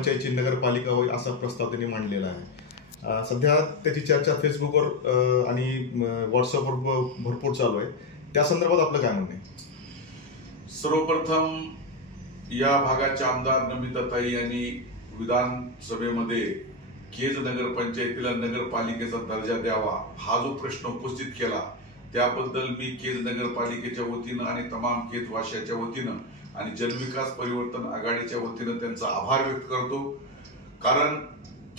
नगरपंचायतची नगरपालिका होईल असा प्रस्ताव त्यांनी मांडलेला आहे। सध्या त्याची चर्चा फेसबुकवर आणि व्हॉट्सअपवर भरपूर चालू आहे। त्या संदर्भात आपलं काय म्हणणं आहे? सर्वप्रथम या भागाच्या आमदार नमिताताई यांनी विधानसभेमध्ये केज नगरपंचायतीला नगरपालिकेचा दर्जा द्यावा हा जो प्रश्न उपस्थित केला त्याबद्दल मी केज नगरपालिकेच्या वतीनं आणि तमाम केजवासियांच्या वतीनं आणि जनविकास परिवर्तन आघाडीच्या वतीनं त्यांचा आभार व्यक्त करतो। कारण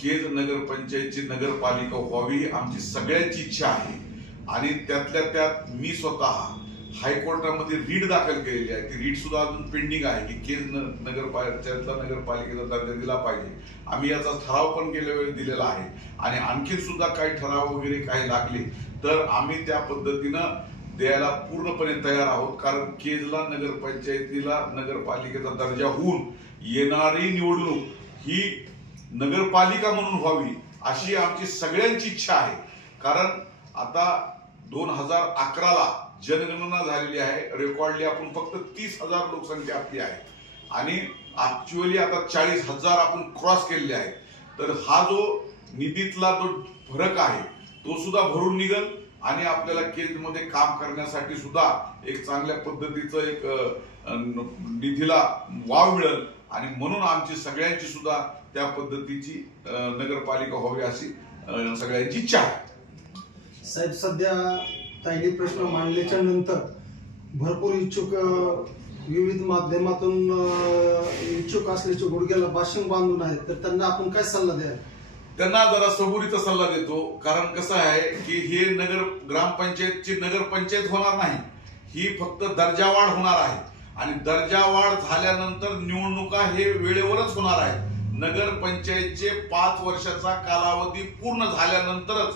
केज नगरपंचायतची नगरपालिका व्हावी आमची सगळ्यांची इच्छा आहे आणि त्यातल्या त्यात मी स्वतः हायकोर्टामध्ये रीट दाखल केलेली आहे। ती रीट सुद्धा अजून पेंडिंग आहे की केज नगरपंचायतला नगरपालिकेचा दर्जा दिला पाहिजे। आम्ही याचा ठराव पण गेल्या वेळी दिलेला आहे आणि आणखी सुद्धा काही ठराव वगैरे काही लागले तर आम्ही त्या पद्धतीनं द्यायला पूर्णपणे तयार आहोत। कारण केजला नगरपंचायतीला नगरपालिकेचा दर्जा होऊन येणारी निवडणूक ही नगरपालिका म्हणून व्हावी अशी आमची सगळ्यांची इच्छा आहे। कारण आता 2011ला जनगणना झालेली आहे, रेकॉर्डली आपण फक्त 30,000 लोकसंख्या आपली आहे आणि ऍक्च्युअली आता 40,000 आपण क्रॉस केलेले आहे। तर हा जो निधीतला जो फरक आहे तो सुद्धा भरून निघल आणि आपल्याला केजमध्ये काम करण्यासाठी सुद्धा एक चांगल्या पद्धतीचं एक निधीला वाव मिळेल आणि म्हणून आमची सगळ्यांची सुद्धा त्या पद्धतीची नगरपालिका व्हावी अशी सगळ्यांची इच्छा आहे। साहेब, सध्या ताईने प्रश्न मांडल्याच्या नंतर भरपूर इच्छुक विविध माध्यमातून इच्छुक असल्याचे गुडघ्याला बाशिंग बांधून आहेत, तर त्यांना आपण काय सल्ला द्याल? त्यांना जरा सबुरीचा सल्ला देतो। कारण कसं आहे की हे ग्रामपंचायतची नगरपंचायत होणार नाही, ही फक्त दर्जावाढ होणार आहे आणि दर्जावाढ झाल्यानंतर निवडणुका हे वेळेवरच होणार आहे। नगरपंचायतचे 5 वर्षाचा कालावधी पूर्ण झाल्यानंतरच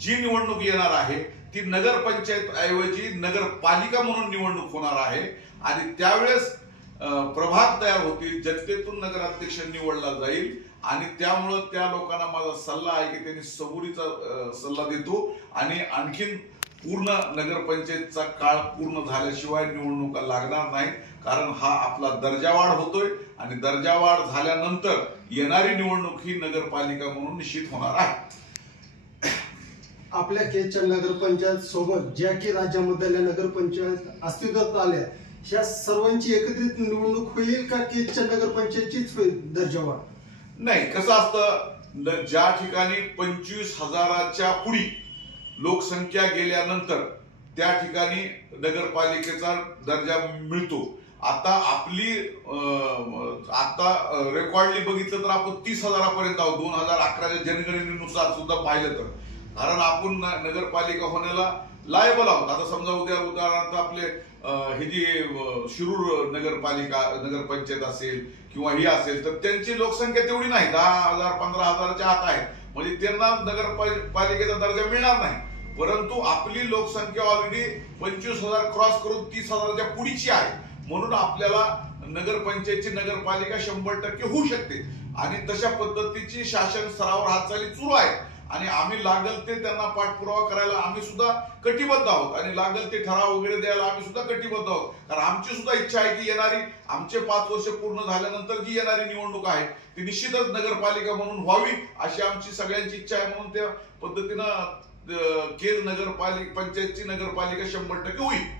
जी निवडणूक येणार आहे ती नगरपंचायत ऐवजी नगरपालिका म्हणून निवडणूक होणार आहे आणि त्यावेळेस प्रभाग तयार होतील, जनतेतून नगराध्यक्ष निवडला जाईल आणि त्यामुळं त्या लोकांना माझा सल्ला आहे की त्यांनी सबुरीचा सल्ला देतो आणि आणखीन पूर्ण नगरपंचायतचा काळ पूर्ण झाल्याशिवाय निवडणुका लागणार नाही। कारण हा आपला दर्जावाढ होतोय आणि दर्जावाढ झाल्यानंतर येणारी निवडणूक ही नगरपालिका म्हणून निश्चित होणार आहे। आपल्या केजच्या नगरपंचायत सोबत ज्या की राज्यामधल्या नगरपंचायत अस्तित्वात आल्या ह्या सर्वांची एकत्रित निवडणूक होईल का केजच्या नगरपंचायतचीच दर्जावाढ? नाही, कसं असतं ज्या ठिकाणी 25,000च्या पुढी लोकसंख्या गेल्यानंतर त्या ठिकाणी नगरपालिकेचा दर्जा मिळतो। आता आपली आता रेकॉर्डली बघितलं तर आपण 30,000पर्यंत आहोत 2011च्या जनगणनेनुसार सुद्धा पाहिलं तर। कारण आपण नगरपालिका होण्याला लायबल आहोत। आता समजा उदाहरणार्थ आपले हे जी शिरूर नगरपंचायत असेल किंवा ही असेल तर त्यांची लोकसंख्या तेवढी नाही, 10,000 15,000च्या आत आहे, म्हणजे त्यांना नगरपालिकेचा दर्जा मिळणार नाही। परंतु आपली लोकसंख्या ऑलरेडी 25,000 क्रॉस करून 30,000च्या पुढीची आहे, म्हणून आपल्याला नगरपंचायतची नगरपालिका 100% होऊ शकते आणि तशा पद्धतीची शासन स्तरावर हालचाली सुरू आहेत आणि आम्ही लागल ते त्यांना पाठपुरावा करायला आम्ही सुद्धा कटिबद्ध आहोत आणि लागल ते ठराव वगैरे द्यायला आम्ही सुद्धा कटिबद्ध आहोत। कारण आमची सुद्धा इच्छा आहे की येणारी आमचे 5 वर्ष पूर्ण झाल्यानंतर जी येणारी निवडणूक आहे ती निश्चितच नगरपालिका म्हणून व्हावी अशी आमची सगळ्यांची इच्छा आहे। म्हणून त्या पद्धतीनं केज पंचायतची नगरपालिका 100% होईल।